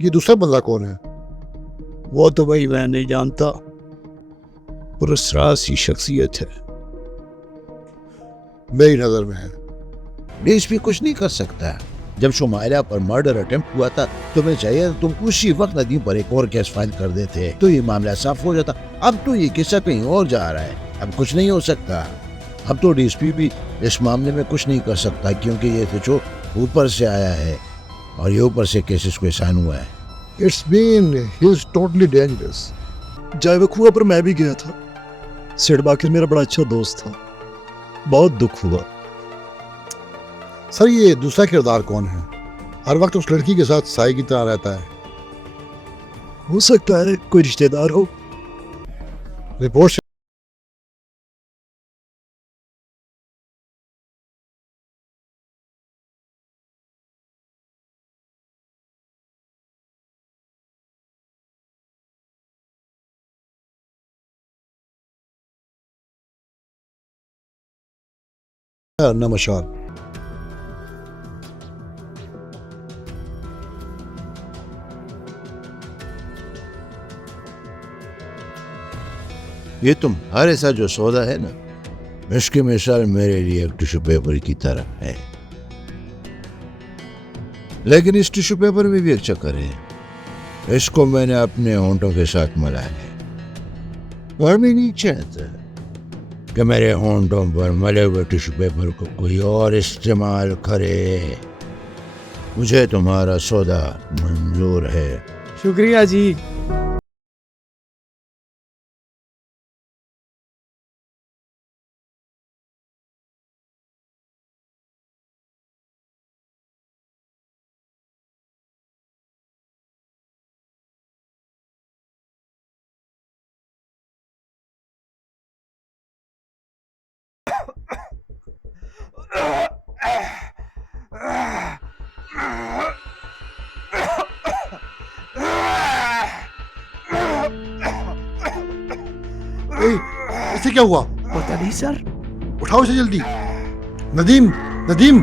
ये दूसरा बंदा कौन है? वो तो भाई मैं नहीं जानता, पुरस्रास ही शख्सियत है। मेरी नजर में है। डीएसपी कुछ नहीं कर सकता। जब शुमायरा पर मर्डर अटेम्प्ट हुआ था, तुम्हें चाहिए तुम उसी वक्त नदीम पर एक और केस फाइल कर देते तो ये मामला साफ हो जाता। अब तो ये किस्सा कहीं और जा रहा है, अब कुछ नहीं हो सकता। अब तो डीएसपी भी इस मामले में कुछ नहीं कर सकता, क्योंकि ये तो ऊपर से आया है और ये ऊपर से केसेस को साइन हुआ है। It's been he is totally dangerous. जायवकुआ पर मैं भी गया था। सिड बाकिर मेरा बड़ा अच्छा दोस्त था, बहुत दुख हुआ। सर ये दूसरा किरदार कौन है? हर वक्त उस लड़की के साथ साई की तरह रहता है। हो सकता है कोई रिश्तेदार हो। रिपोर्ट से नमस्कार। ये तुम्हारे साथ जो सौदा है ना, इसकी मिसाल मेरे लिए एक टिश्यू पेपर की तरह है। लेकिन इस टिश्यू पेपर में भी एक चक्कर है। इसको मैंने अपने होंठों के साथ मला है और मैं नहीं चाहता कि मेरे होंठों पर मले हुए टिश्यू पेपर को कोई और इस्तेमाल करे। मुझे तुम्हारा सौदा मंजूर है। शुक्रिया जी। इसे क्या हुआ? पता नहीं सर। उठाओ इसे जल्दी। नदीम, नदीम,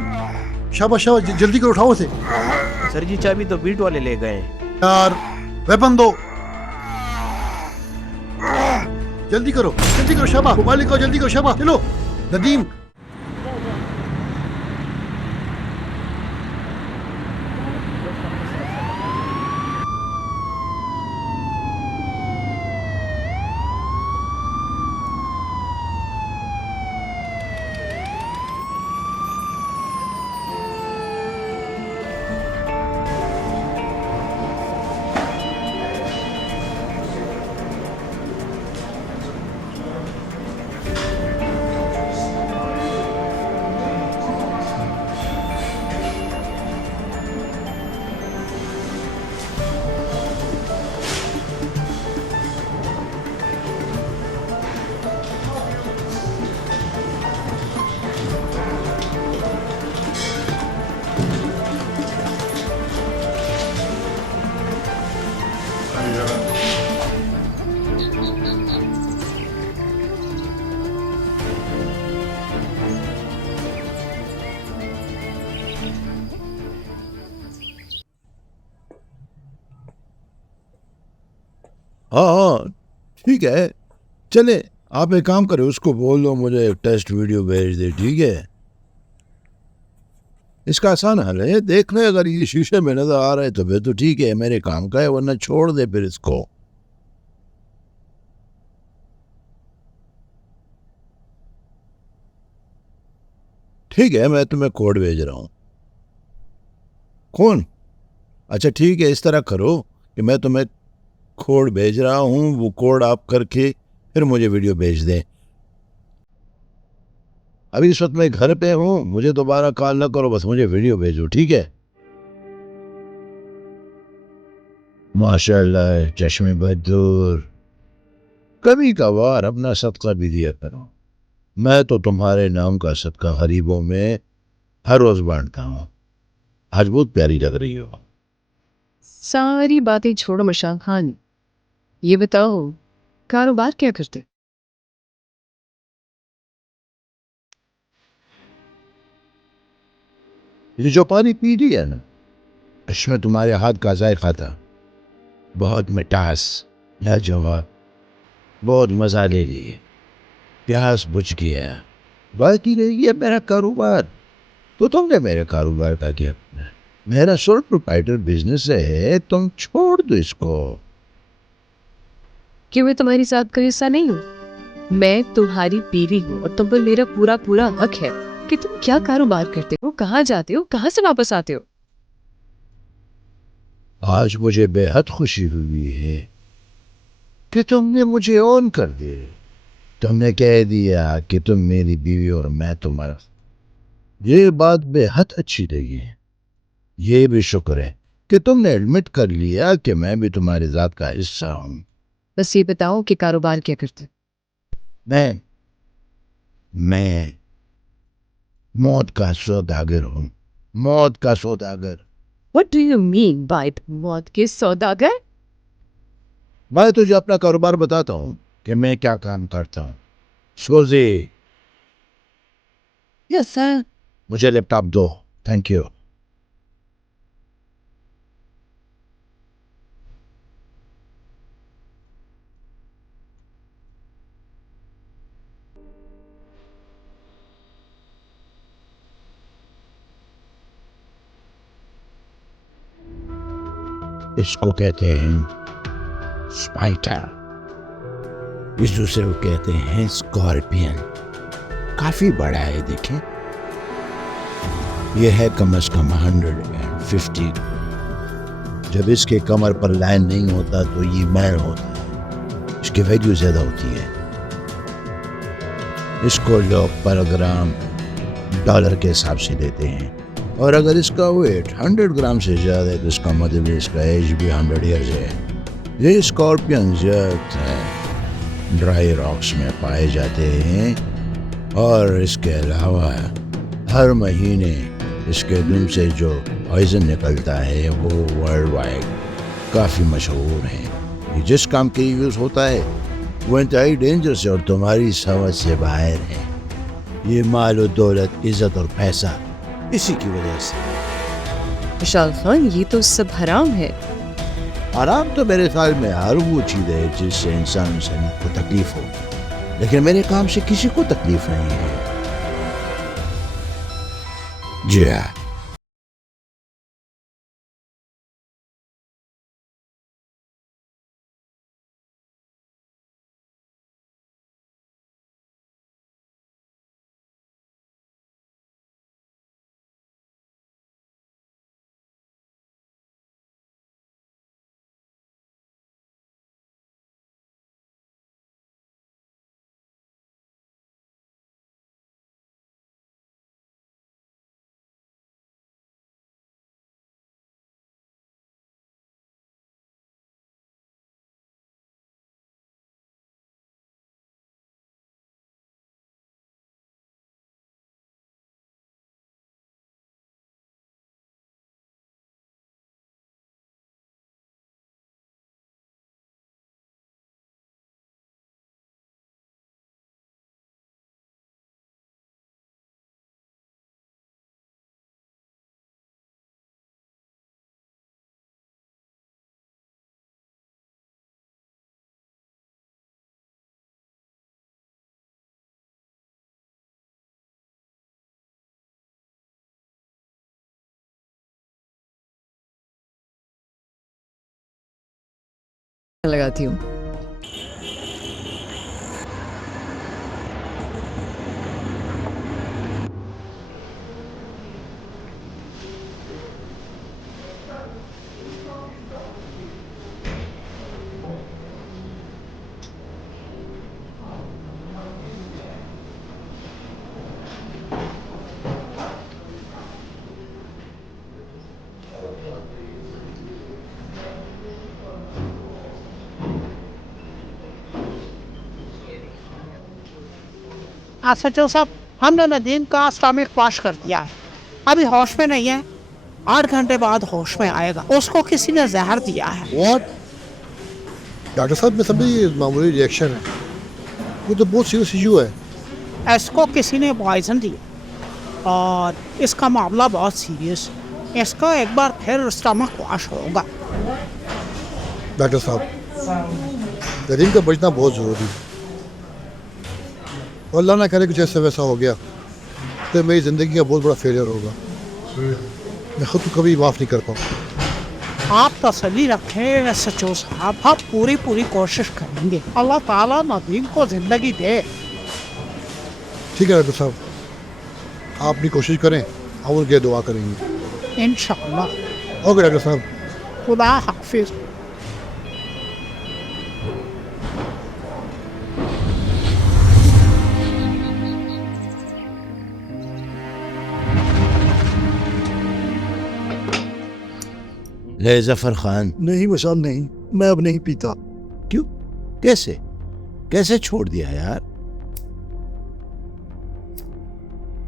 शाबाश शाबाश, जल्दी करो, उठाओ इसे। सर जी चाबी तो बीट वाले ले गए। यार वेपन दो, जल्दी करो शाबाश, मालिक को जल्दी करो शाबाश। चलो नदीम। हाँ ठीक है, चले। आप एक काम करें, उसको बोल दो मुझे एक टेस्ट वीडियो भेज दे, ठीक है? इसका आसान हल है, देख ले, अगर ये शीशे में नजर आ रहा है तो फिर तो ठीक है, मेरे काम का है, वरना छोड़ दे फिर इसको। ठीक है, मैं तुम्हें कोड भेज रहा हूं। कौन? अच्छा ठीक है, इस तरह करो कि मैं तुम्हें कोड भेज रहा हूं, वो कोड आप करके फिर मुझे वीडियो भेज दें। अभी इस वक्त मैं घर पे हूं, मुझे दोबारा कॉल ना करो, बस मुझे वीडियो भेजो, ठीक है? माशाल्लाह, चश्मे बदूर। कभी कभार अपना सदका भी दिया करो। मैं तो तुम्हारे नाम का सदका गरीबों में हर रोज बांटता हूँ। आज बहुत प्यारी लग रही हो। सारी बातें छोड़ो मशाल खान, ये बताओ कारोबार क्या करते? ये जो पानी पी लिया ना, इसमें तुम्हारे हाथ का जायका था। बहुत मिठास, लाजवाब, बहुत मजा ले लिए, प्यास बुझ गया। बाकी रह गया मेरा कारोबार, तो तुमने मेरे कारोबार का क्या करना? मेरा सोल प्रोप्राइटर बिजनेस है, तुम छोड़ दो इसको। क्यों मैं तुम्हारी साथ का हिस्सा नहीं हूँ? मैं तुम्हारी बीवी हूँ और तुम पर मेरा पूरा पूरा हक है कि तुम क्या कारोबार करते हो, कहाँ जाते हो, कहाँ से वापस आते हो। आज मुझे बेहद खुशी हुई है कि तुमने मुझे ऑन कर दिया। तुमने कह दिया कि तुम मेरी बीवी और मैं तुम्हारा। ये बात बेहद अच्छी लगी। ये भी शुक्र है कि तुमने एडमिट कर लिया कि मैं भी तुम्हारी जात का हिस्सा हूं। बस ये बताओ कि कारोबार क्या करते हो? मैं मौत का सौदागर हूं, मौत का सौदागर। What do you mean by मौत के सौदागर? मैं तुझे अपना कारोबार बताता हूं कि मैं क्या काम करता हूं। Sooji, yes sir. मुझे लैपटॉप दो। Thank you. इसको कहते हैं स्पाइटर, इस दूसरे को कहते हैं स्कॉर्पियन। काफी बड़ा है, देखें। यह है कम से कम 150। जब इसके कमर पर लाइन नहीं होता तो ये मैल होता है, इसकी वैल्यू ज्यादा होती है। इसको लोग पर ग्राम डॉलर के हिसाब से लेते हैं, और अगर इसका वेट 100 ग्राम से ज्यादा है तो इसका मतलब इसका एज भी 100 ईयर्स है। ये स्कॉर्पियन ड्राई रॉक्स में पाए जाते हैं, और इसके अलावा हर महीने इसके दुम से जो पॉइजन निकलता है वो वर्ल्ड वाइड काफ़ी मशहूर है। ये जिस काम के लिए यूज़ होता है वो इंतहाई डेंजरस है और तुम्हारी समझ से बाहर है। ये माल और दौलत, इज्जत और पैसा, इसी की वजह से। विशाल खान, ये तो सब हराम है। आराम तो मेरे ख्याल में हर वो चीज़ है जिससे इंसान को तकलीफ हो, लेकिन मेरे काम से किसी को तकलीफ नहीं है। जी हाँ। लगाती हूँ। सचिव साहब, हमने नदीम का स्टमक वॉश कर दिया है, अभी होश में नहीं है। 8 घंटे बाद होश में आएगा। उसको किसी ने जहर दिया है। व्हाट? डॉक्टर साहब, मैं समझी ये मामूली रिएक्शन है, ये तो बहुत सीरियस इशू है। इसको किसी ने पॉइजन दिया और इसका मामला बहुत सीरियस है। इसका एक बार फिर स्टमक वॉश होगा। डॉक्टर साहब, नदीम का बचना बहुत ज़रूरी है। और अल्लाह ना करे कुछ ऐसा वैसा हो गया तो मेरी ज़िंदगी का बहुत बड़ा फेलियर होगा। मैं खुद को कभी माफ़ नहीं कर पाऊँ। आप तसल्ली रखें सचो साहब, हम पूरी कोशिश करेंगे। अल्लाह ताला नदीम को जिंदगी दे। ठीक है डॉक्टर साहब, आप भी कोशिश करें, हम उनके दुआ करेंगे इंशाअल्लाह। ओके डॉक्टर साहब। खुदा हाफिज। ले जफर खान, नहीं मशाल नहीं, मैं अब नहीं पीता। क्यों? कैसे कैसे छोड़ दिया यार?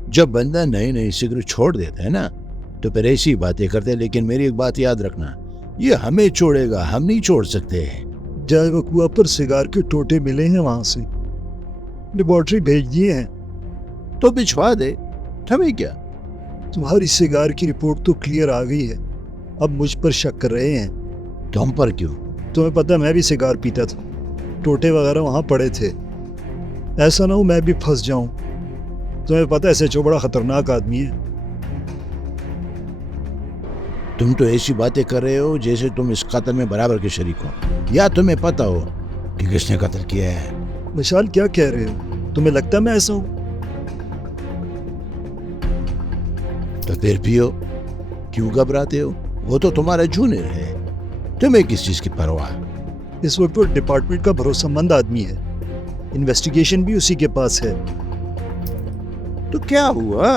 जब बंदा नई नई सिगरेट छोड़ देता है ना तो फिर ऐसी बातें करते हैं, लेकिन मेरी एक बात याद रखना, ये हमें छोड़ेगा, हम नहीं छोड़ सकते। जाए वो कुआ पर सिगार के टोटे मिले हैं, वहां से लेबोरेटरी भेज दिए हैं। तो भिजवा दे, हमें क्या। तुम्हारी सिगार की रिपोर्ट तो क्लियर आ गई है, अब मुझ पर शक कर रहे हैं। तुम पर क्यों? तुम्हें पता है मैं भी सिगार पीता था, टोटे वगैरह वहां पड़े थे। ऐसा ना हो मैं भी फंस जाऊं। तुम्हें पता है SHO बड़ा खतरनाक आदमी है। तुम तो ऐसी बातें कर रहे हो जैसे तुम इस कत्ल में बराबर के शरीक हो, या तुम्हें पता हो कि किसने कत्ल किया है। विशाल क्या कह रहे हो? तुम्हें लगता है मैं ऐसा हूं? तो फिर पियो, क्यों घबराते हो? वो तो तुम्हारा जूनियर है, तुम्हें किस चीज की परवाह। इस वक्त वो डिपार्टमेंट का भरोसेमंद आदमी है, इन्वेस्टिगेशन भी उसी के पास है। तो क्या हुआ?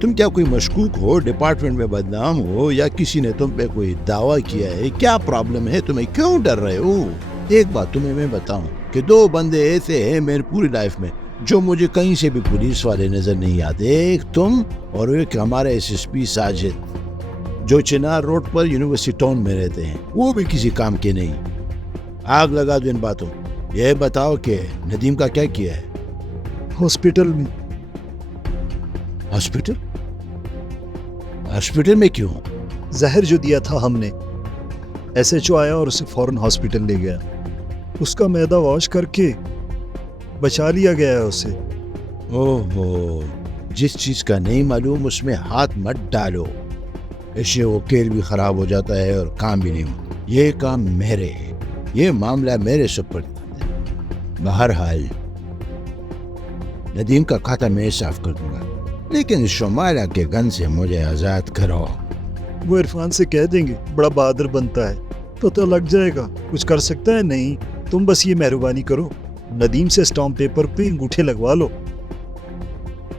तुम क्या कोई मशकूक हो, डिपार्टमेंट में बदनाम हो, या किसी ने तुम पे कोई दावा किया है? क्या प्रॉब्लम है? तुम्हें क्यों डर रहे हो? एक बात तुम्हें मैं बताऊं कि 2 बंदे ऐसे हैं मेरी पूरी लाइफ में जो मुझे कहीं से भी पुलिस वाले नजर नहीं आते। एक तुम और एक हमारे SSP साजिद, जो चिनार रोड पर यूनिवर्सिटी टाउन में रहते हैं, वो भी किसी काम के नहीं। आग लगा दो इन बातों। ये बताओ कि नदीम का क्या किया है? हॉस्पिटल में। हॉस्पिटल? हॉस्पिटल में क्यों? जहर जो दिया था हमने, SHO आया और उसे फौरन हॉस्पिटल ले गया। उसका मैदा वॉश करके बचा लिया गया है उसे। ओहो, जिस चीज का नहीं मालूम उसमें हाथ मत डालो, इससे वो केल भी खराब हो जाता है और काम भी नहीं होता। ये काम मेरे है, ये मामला मेरे सुपुर्द है। बहरहाल नदीम का खाता मैं साफ कर दूंगा, लेकिन शुमारा के गन से मुझे आजाद करो। वो इरफान से कह देंगे, बड़ा बहादुर बनता है, पता लग जाएगा कुछ कर सकता है। नहीं, तुम बस ये मेहरबानी करो, नदीम से स्टाम्प पेपर पे अंगूठे लगवा लो।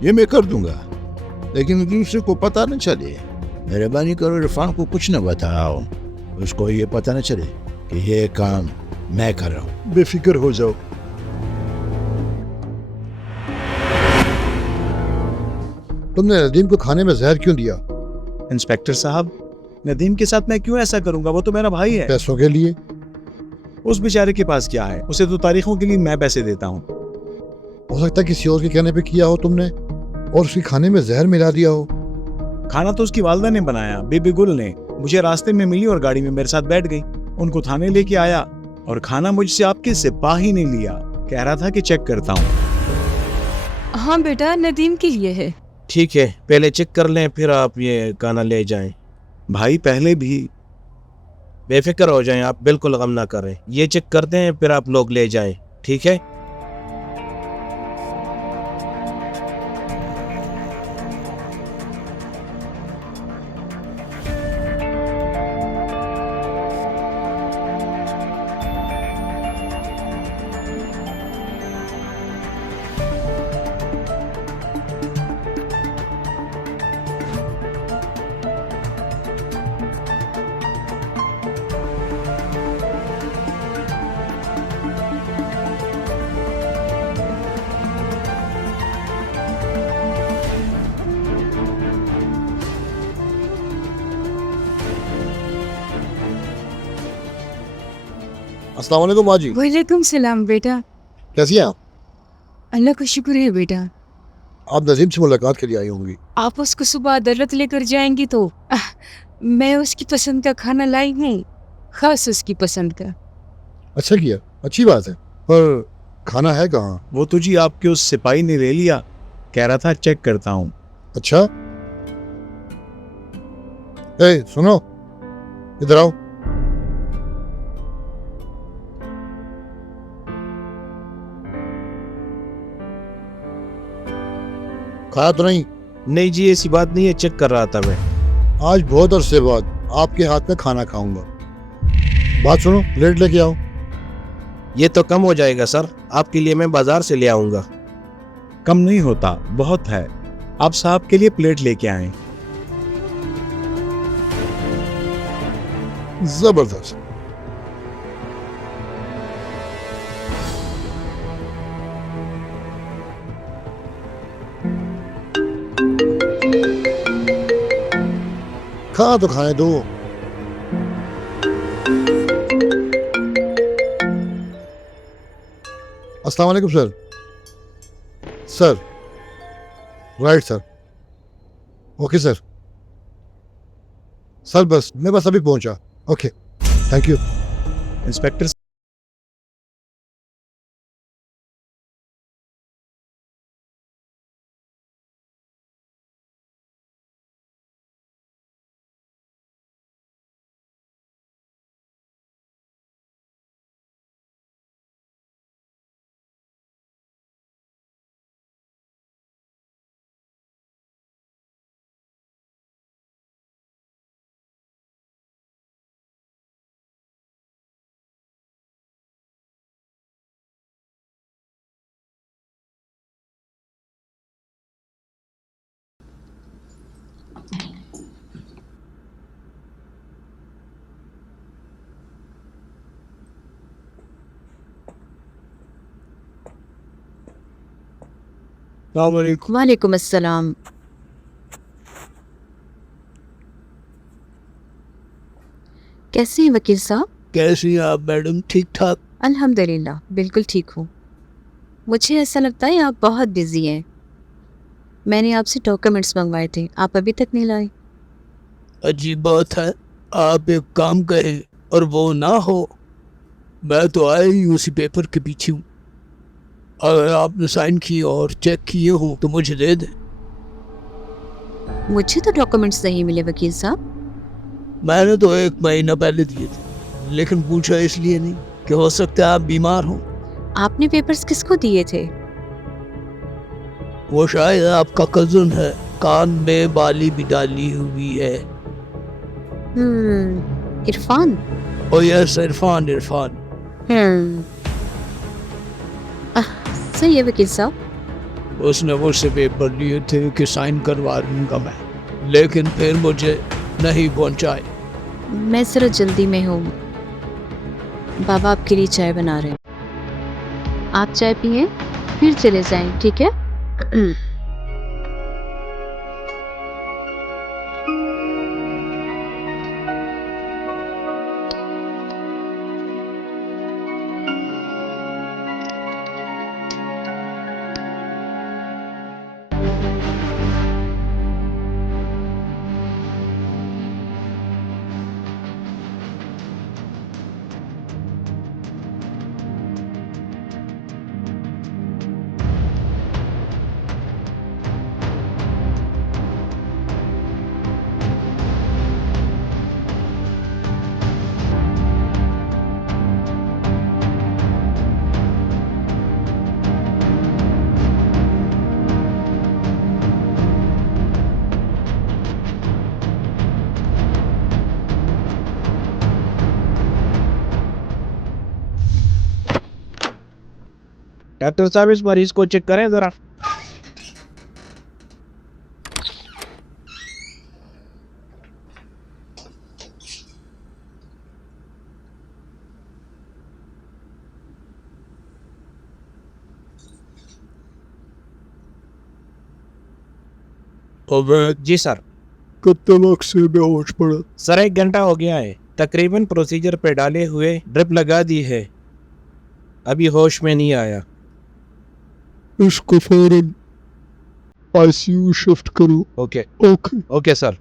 ये मैं कर दूंगा, लेकिन दूसरे को पता न चले। मेहरबानी करो, इरफान को कुछ न बताओ, उसको ये पता न चले कि ये काम मैं कर रहा हूँ। बेफिक्र हो जाओ। तुमने नदीम को खाने में जहर क्यों दिया? इंस्पेक्टर साहब, नदीम के साथ मैं क्यों ऐसा करूंगा? वो तो मेरा भाई है। पैसों के लिए? उस बेचारे के पास क्या है? उसे तो तारीखों के लिए मैं पैसे देता हूँ। हो सकता है किसी और के कहने पे किया हो तुमने और उसके खाने में जहर मिला दिया हो। खाना तो उसकी वालदा ने बनाया, बेबी गुल ने। मुझे रास्ते में मिली और गाड़ी में मेरे साथ बैठ गई। उनको थाने लेके आया और खाना मुझसे आपके सिपाही ने लिया। कह रहा था कि चेक करता हूँ। हाँ बेटा, नदीम के लिए है। ठीक है, पहले चेक कर लें, फिर आप ये खाना ले जाएं। भाई पहले भी। बेफिक्र हो जाएं, आप बिल्कुल गम ना करें। ये चेक करते हैं, फिर आप लोग ले जाएं, ठीक है? अस्सलाम वालेकुम माँ जी। वालेकुम सलाम बेटा। कैसी हैं आप? अल्लाह का शुक्र है बेटा। आप नदीम से मुलाकात के लिए आई होंगी। आप उसको सुबह अदालत लेकर जाएंगी तो मैं उसकी पसंद का खाना लाई हूँ। खास उसकी पसंद का। अच्छा किया, अच्छी बात है, पर खाना है कहाँ? वो तो जी आपके उस सिपाही ने ले लिया, कह रहा था चेक करता हूँ। अच्छा, ए सुनो, इधर आओ। खाया तो नहीं? नहीं जी, ऐसी बात नहीं है, चेक कर रहा था मैं। आज बहुत अरसे बाद आपके हाथ में खाना खाऊंगा। बात सुनो, प्लेट लेके आओ। ये तो कम हो जाएगा सर, आपके लिए मैं बाजार से ले आऊंगा। कम नहीं होता, बहुत है। आप साहब के लिए प्लेट लेके आए। जबरदस्त। खा तो खाने दो। अस्सलाम वालेकुम sir. Sir, right sir. Okay sir. Sir बस, मैं बस अभी पहुंचा। Okay, thank you. इंस्पेक्टर वालेकुम अस्सलाम। कैसे हैं वकील साहब? कैसी हैं आप मैडम? ठीक ठाक। अल्हम्दुलिल्लाह, बिल्कुल ठीक हूँ। मुझे ऐसा लगता है आप बहुत बिजी हैं। मैंने आपसे डॉक्यूमेंट्स मंगवाए थे, आप अभी तक नहीं लाए। अजीब बात है, आप एक काम करें और वो ना हो, मैं तो आया ही उसी पेपर के पीछे हूँ। अगर आपने साइन किए और चेक किए हो तो मुझे दे दें। मुझे तो डॉक्यूमेंट्स नहीं मिले वकील साहब। मैंने तो 1 महीना पहले दिए थे, लेकिन पूछा इसलिए नहीं कि हो सकता है आप बीमार हो। आपने पेपर्स किसको दिए थे? वो शायद आपका कजन है, कान में बाली भी डाली हुई है। इरफान। Oh yes, Irfan. सही है वकील साहब। उसने मुझसे पेपर लिए थे कि साइन करवा दूंगा मैं, लेकिन फिर मुझे नहीं पहुंचाए। मैं जरा जल्दी में हूँ। बाबा आपके लिए चाय बना रहे हैं। आप चाय पिए फिर चले जाएं, ठीक है? डॉक्टर साहब, इस मरीज को चेक करें जरा। जी सर। कितने वक्त से बेहोश पड़ा? सर 1 घंटा हो गया है, तकरीबन प्रोसीजर पे डाले हुए ड्रिप लगा दी है, अभी होश में नहीं आया। इसको फौरन आईसीयू शिफ्ट करो। Okay okay. Okay sir.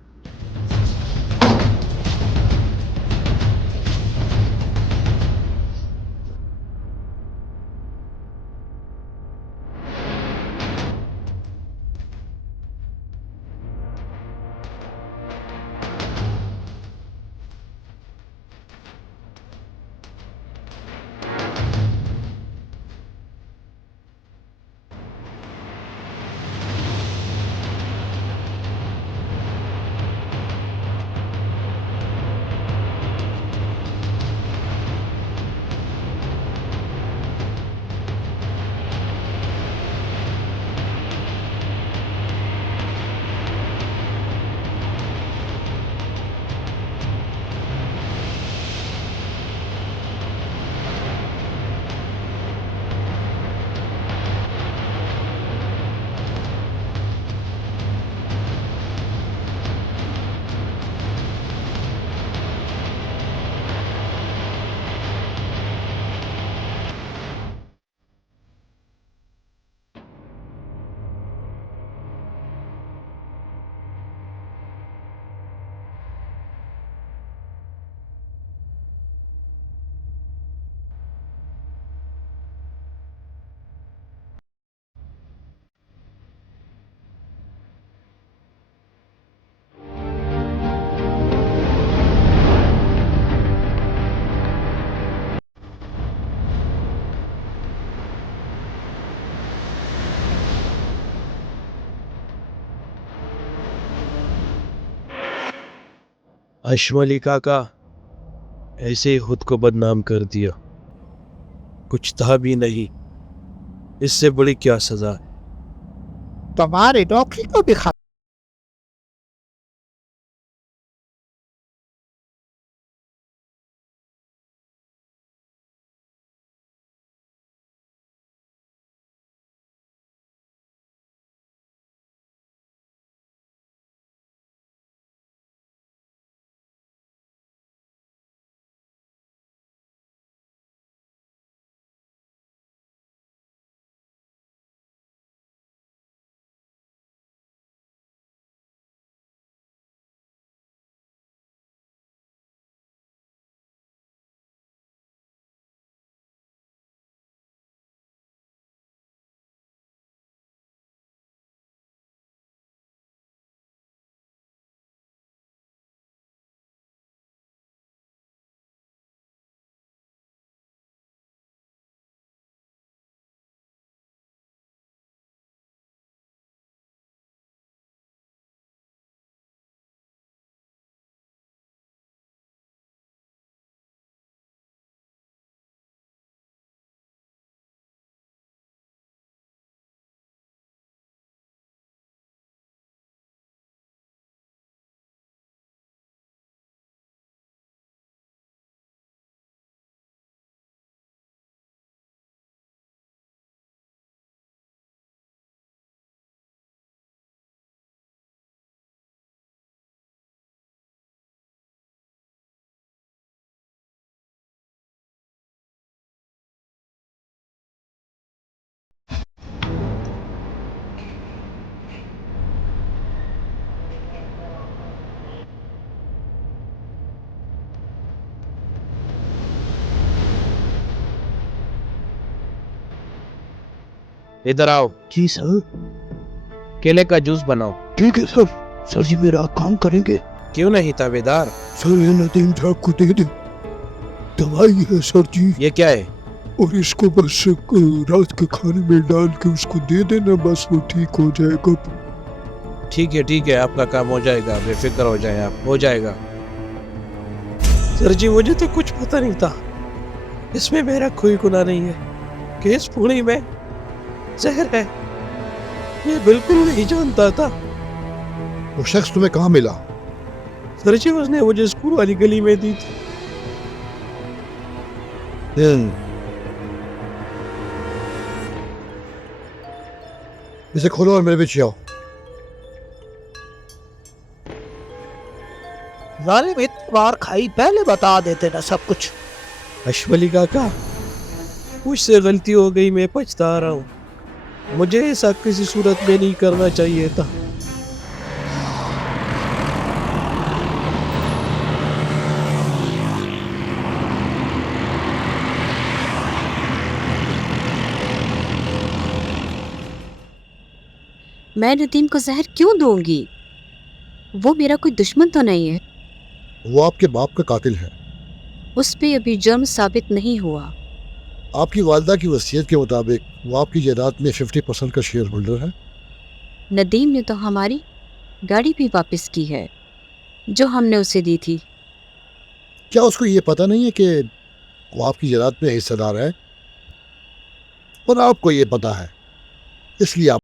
अशमली काका ऐसे ही खुद को बदनाम कर दिया, कुछ था भी नहीं, इससे बड़ी क्या सजा है। तुम्हारे डॉक्टरी को भी खा इधर आओ, जी सर। केले का जूस बनाओ। ठीक है सर। सर जी मेरा काम करेंगे। क्यों नहीं ताबेदार? सर ये नदीम साहब को दे दे, दवाई है सर जी। ये क्या है? और इसको बस रात के खाने में डाल के उसको दे देना, बस वो ठीक हो जाएगा। ठीक है, आपका काम हो जाएगा, बेफिक्र हो जाए आप, हो जाएगा। सर जी मुझे तो कुछ पता नहीं था, इसमें मेरा कोई गुनाह नहीं है कि इस पूरी में जहर है, ये बिल्कुल नहीं जानता था। वो शख्स तुम्हें कहाँ मिला? सर जी उसने मुझे स्कूल वाली गली में दी थी। इसे खोलो और मेरे पीछे आओ। जालिम इतनी बार खाई, पहले बता देते ना सब कुछ। अशमली काका मुझसे गलती हो गई, मैं पछता रहा हूँ, मुझे ऐसा किसी सूरत में नहीं करना चाहिए था। मैं नदीम को जहर क्यों दूंगी? वो मेरा कोई दुश्मन तो नहीं है। वो आपके बाप का कातिल है। उस पे अभी जुर्म साबित नहीं हुआ। आपकी वालदा की वसीयत के मुताबिक वो आपकी जायदाद में 50% का शेयर होल्डर है। नदीम ने तो हमारी गाड़ी भी वापस की है जो हमने उसे दी थी। क्या उसको ये पता नहीं है कि वो आपकी जायदाद में हिस्सेदार है? और आपको ये पता है, इसलिए आप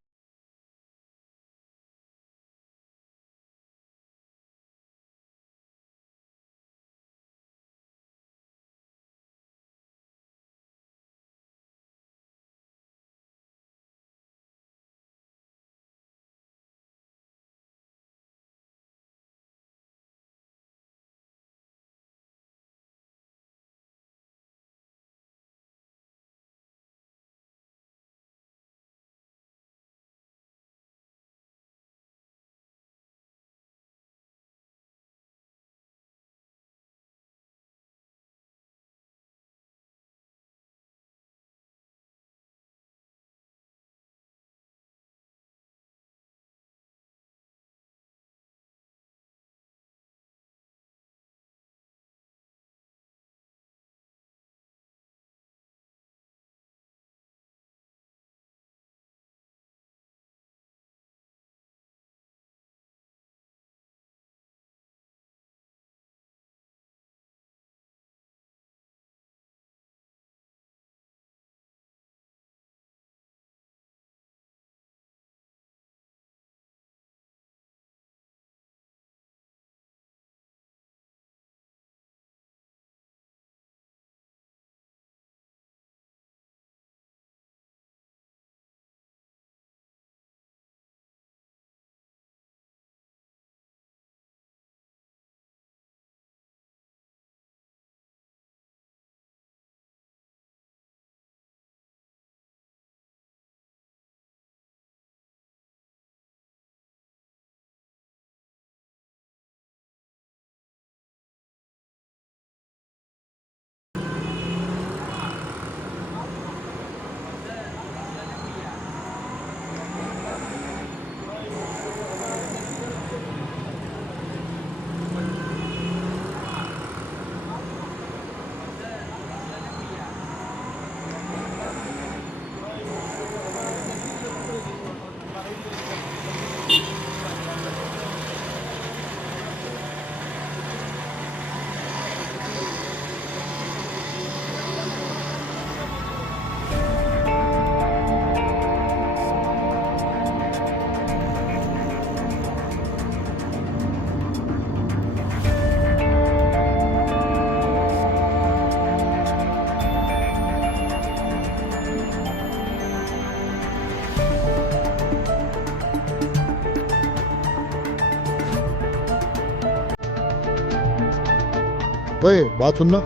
ओए बात सुनना।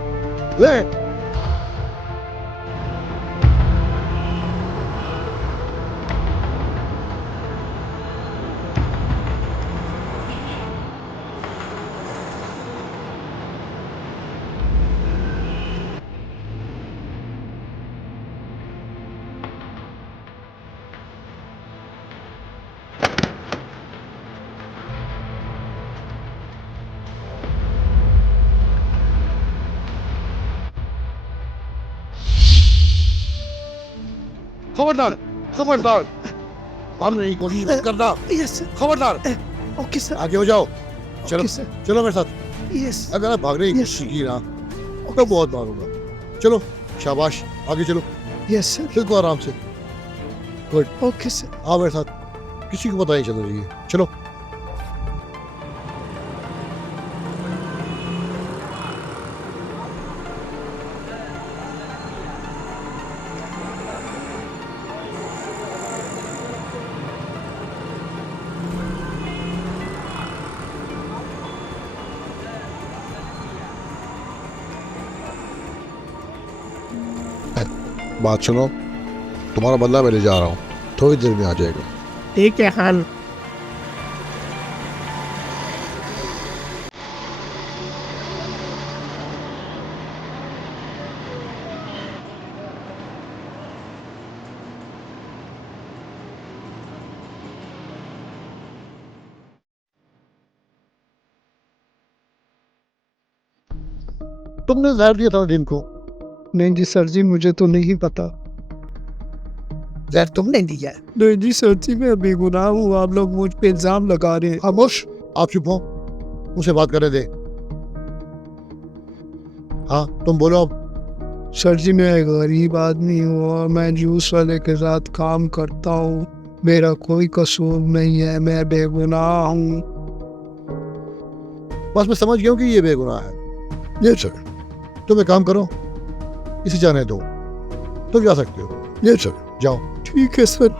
ले खबरदार खबरदार, हम नहीं कोशिश मत करना। Yes sir. खबरदार, ओके सर। आगे हो जाओ। चलो ओके सर। चलो मेरे साथ। यस। अगर आप भागने की Yes. कोशिश की ना तो बहुत मारूंगा। चलो शाबाश, आगे चलो, यस सर। बिल्कुल आराम से। Good, okay sir. आओ मेरे साथ, किसी को पता नहीं चलना चाहिए। चलो। बात सुनो, तुम्हारा बदला मैं ले जा रहा हूँ, थोड़ी देर में आ जाएगा। ठीक है खान। तुमने जहर दिया था नदीम को? नहीं जी सर जी, मुझे तो नहीं पता। जहर तुमने दिया? नहीं जी सर जी, मैं बेगुनाह हूँ, आप लोग मुझ पे इल्जाम लगा रहे हैं। खामोश, आप चुप हो, मुझे बात करने दे। हाँ तुम बोलो अब। सर जी, मैं एक गरीब आदमी हूँ और मैं जूस वाले के साथ काम करता हूँ। मेरा कोई कसूर नहीं है, मैं बेगुनाह हूँ। बस मैं समझ गया हूँ कि ये बेगुनाह है। ये सर, तुम एक काम करो, इसे जाने दो, तुम जा सकते हो। ये सर, जाओ। ठीक है सर।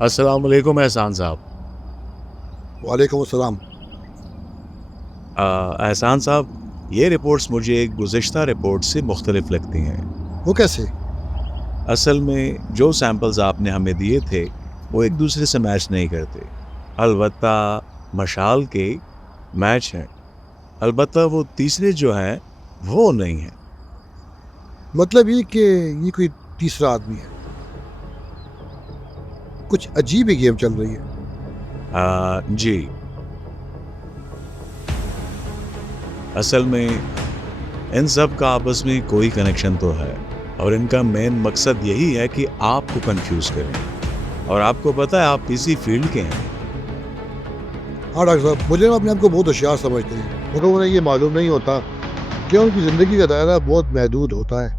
अस्सलाम वालेकुम एहसान साहब। वालेकुम अस्सलाम। एहसान साहब, ये रिपोर्ट्स मुझे एक गुज़िश्ता रिपोर्ट से मुख्तलिफ लगती हैं। वो कैसे? असल में जो सैंपल्स आपने हमें दिए थे वो एक दूसरे से मैच नहीं करते। अलबत्ता मशाल के मैच हैं, अलबत्ता वो तीसरे जो हैं वो नहीं हैं। मतलब ये कि ये कोई तीसरा आदमी है। कुछ अजीब ही गेम चल रही है। जी, असल में इन सब का आपस में कोई कनेक्शन तो है और इनका मेन मकसद यही है कि आपको कंफ्यूज करें। और आपको पता है आप इसी फील्ड के हैं। हाँ डॉक्टर साहब, मुझे ना अपने आप को बहुत होशियार समझते हैं, मगर उन्हें ये मालूम नहीं होता कि उनकी ज़िंदगी का दायरा बहुत महदूद होता है।